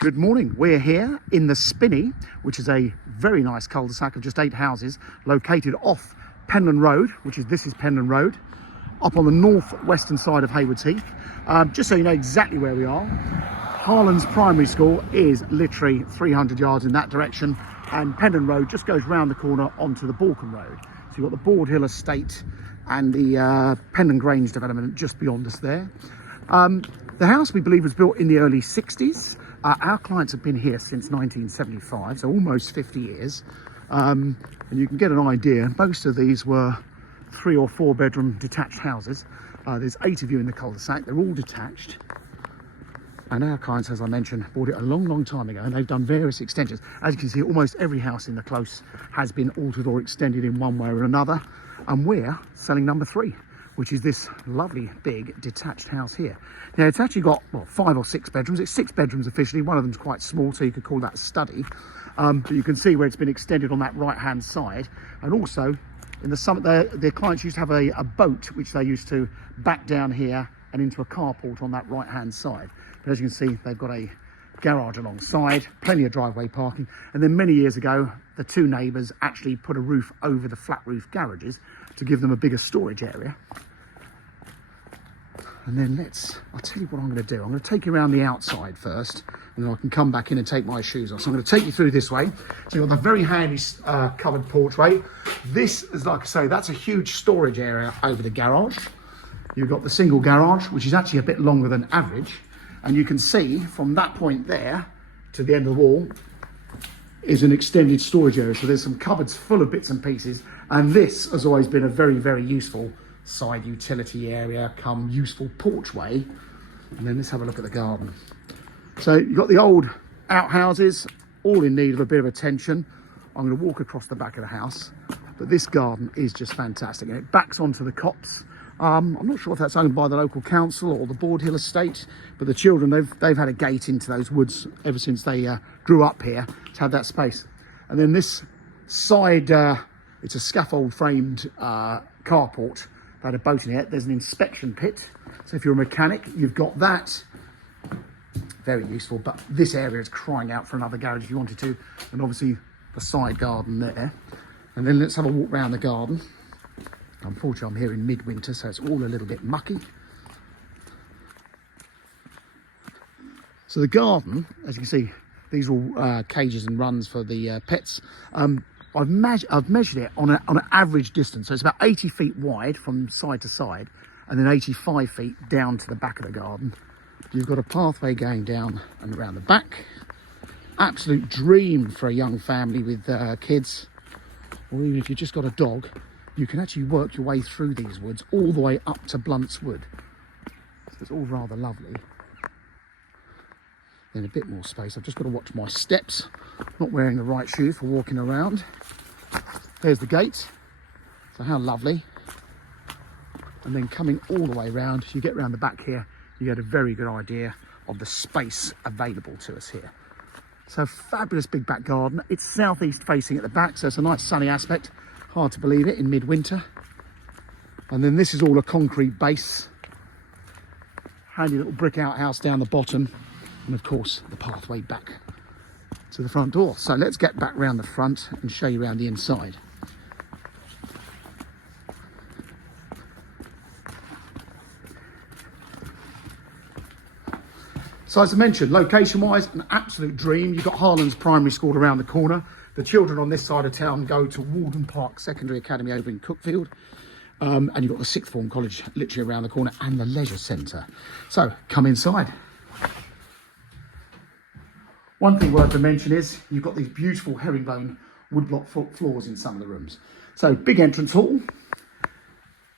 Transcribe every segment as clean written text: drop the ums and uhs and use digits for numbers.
Good morning. We're here in the Spinney, which is a very nice cul-de-sac of just 8 houses located off Penland Road, this is Penland Road, up on the northwestern side of Haywards Heath. Just so you know exactly where we are, Haywards Primary School is literally 300 yards in that direction, and Penland Road just goes round the corner onto the Balkan Road. So you've got the Board Hill Estate and the Penland Grange development just beyond us there. The house, we believe, was built in the early 60s. Our clients have been here since 1975, so almost 50 years. And you can get an idea, most of these were 3 or 4 bedroom detached houses. There's 8 of you in the cul-de-sac, they're all detached. And our clients, as I mentioned, bought it a long time ago, and they've done various extensions. As you can see, almost every house in the close has been altered or extended in one way or another. And we're selling number 3, which is this lovely big detached house here. Now it's actually got 5 or 6 bedrooms. It's 6 bedrooms officially. One of them's quite small, so you could call that a study. But you can see where it's been extended on that right-hand side. And also in the summer, their clients used to have a boat, which they used to back down here and into a carport on that right-hand side. But as you can see, they've got a garage alongside, plenty of driveway parking. And then many years ago, the 2 neighbours actually put a roof over the flat roof garages to give them a bigger storage area. And then I'll tell you what I'm going to do. I'm going to take you around the outside first, and then I can come back in and take my shoes off. So I'm going to take you through this way. So you've got the very handy covered porchway. This is, like I say, that's a huge storage area over the garage. You've got the single garage, which is actually a bit longer than average. And you can see from that point there to the end of the wall is an extended storage area. So there's some cupboards full of bits and pieces. And this has always been a very useful side utility area come useful porchway. And then let's have a look at the garden. So you've got the old outhouses, all in need of a bit of attention. I'm going to walk across the back of the house, but this garden is just fantastic, and it backs onto the copse. I'm not sure if that's owned by the local council or the Board Hill Estate, but the children, they've had a gate into those woods ever since they grew up here to have that space. And then this side, it's a scaffold framed carport. They had a boat in it. There's an inspection pit. So if you're a mechanic, you've got that. Very useful, but this area is crying out for another garage if you wanted to. And obviously the side garden there. And then let's have a walk around the garden. Unfortunately, I'm here in midwinter, so it's all a little bit mucky. So the garden, as you can see, these are all cages and runs for the pets. I've measured it on an average distance, so it's about 80 feet wide from side to side, and then 85 feet down to the back of the garden. You've got a pathway going down and around the back. Absolute dream for a young family with kids, or even if you've just got a dog. You can actually work your way through these woods all the way up to Blunt's Wood. So it's all rather lovely. Then a bit more space. I've just got to watch my steps. Not wearing the right shoe for walking around. There's the gate. So how lovely. And then coming all the way around, you get around the back here, you get a very good idea of the space available to us here. So fabulous big back garden. It's southeast facing at the back, so it's a nice sunny aspect. Hard to believe it in midwinter. And then this is all a concrete base. Handy little brick outhouse down the bottom. And of course, the pathway back to the front door. So let's get back round the front and show you around the inside. So as I mentioned, location-wise, an absolute dream. You've got Haywards Primary School around the corner. The children on this side of town go to Walden Park Secondary Academy over in Cookfield. And you've got the sixth form college literally around the corner and the leisure centre. So come inside. One thing worth to mention is you've got these beautiful herringbone woodblock floors in some of the rooms. So big entrance hall,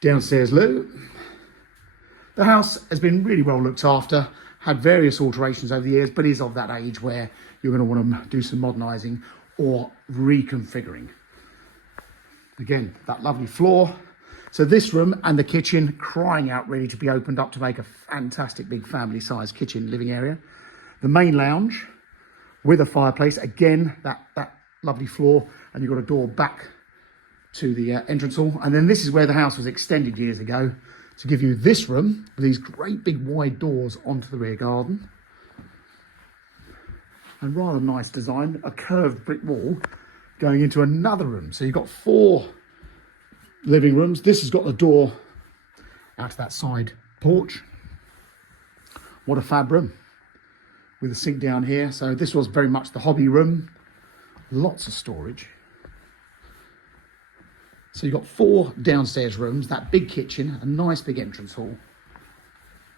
downstairs loo. The house has been really well looked after, had various alterations over the years, but is of that age where you're going to want to do some modernising or reconfiguring. Again, that lovely floor. So this room and the kitchen crying out really to be opened up to make a fantastic big family size kitchen living area. The main lounge with a fireplace, again, that lovely floor, and you've got a door back to the entrance hall. And then this is where the house was extended years ago to give you this room with these great big wide doors onto the rear garden. and rather nice design, a curved brick wall going into another room. So you've got 4 living rooms. This has got the door out to that side porch. What a fab room with a sink down here. So this was very much the hobby room. Lots of storage. So you've got 4 downstairs rooms, that big kitchen, a nice big entrance hall,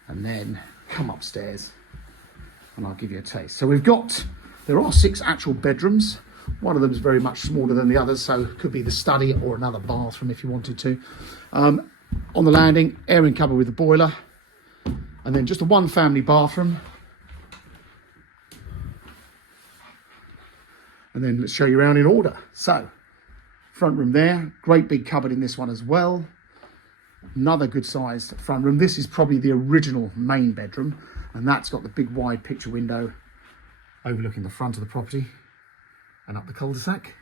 and then come upstairs and I'll give you a taste. So there are 6 actual bedrooms. One of them is very much smaller than the others, so it could be the study or another bathroom if you wanted to. On the landing, airing cupboard with a boiler, and then just a 1 family bathroom. And then let's show you around in order. So, front room there, great big cupboard in this one as well. Another good sized front room. This is probably the original main bedroom, and that's got the big wide picture window overlooking the front of the property and up the cul-de-sac.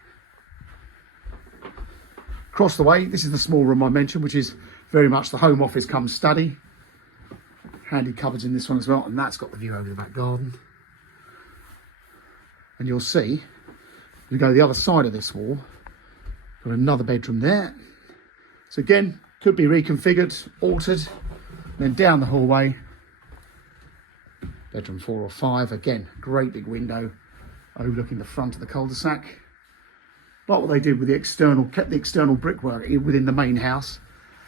Across the way, this is the small room I mentioned, which is very much the home office cum study. Handy cupboards in this one as well, and that's got the view over the back garden. And you'll see, you go the other side of this wall, got another bedroom there. So again, could be reconfigured, altered. And then down the hallway, bedroom 4 or 5. Again, great big window overlooking the front of the cul-de-sac. Like what they did with the external, kept the external brickwork within the main house.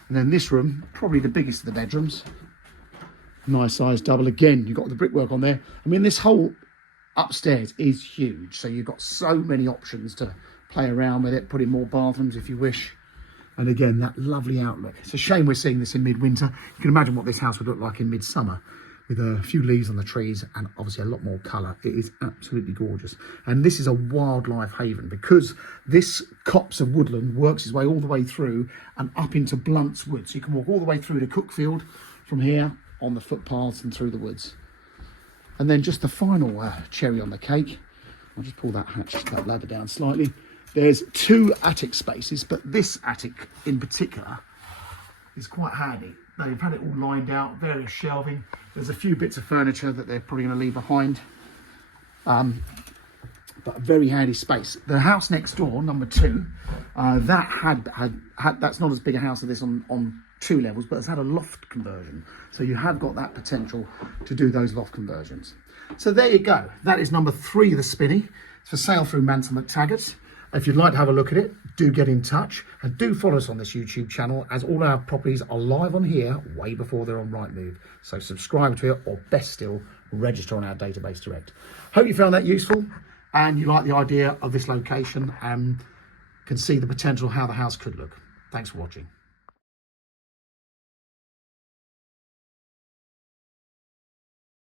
And then this room, probably the biggest of the bedrooms. Nice size double. Again, you've got the brickwork on there. I mean, this whole upstairs is huge. So you've got so many options to play around with it, put in more bathrooms if you wish. And again, that lovely outlook. It's a shame we're seeing this in midwinter. You can imagine what this house would look like in midsummer, with a few leaves on the trees and obviously a lot more colour. It is absolutely gorgeous. And this is a wildlife haven because this copse of woodland works its way all the way through and up into Blunt's Wood. So you can walk all the way through to Cookfield from here on the footpaths and through the woods. And then just the final cherry on the cake. I'll just pull that ladder down slightly. There's 2 attic spaces, but this attic in particular is quite handy. They've had it all lined out, various shelving. There's a few bits of furniture that they're probably going to leave behind. But a very handy space. The house next door, number 2, that's not as big a house as this on 2 levels, but it's had a loft conversion. So you have got that potential to do those loft conversions. So there you go. That is number 3, the Spinney. It's for sale through Mansell McTaggart. If you'd like to have a look at it, do get in touch and do follow us on this YouTube channel, as all our properties are live on here way before they're on Rightmove. So subscribe to it, or best still, register on our database direct. Hope you found that useful and you like the idea of this location and can see the potential how the house could look. Thanks for watching.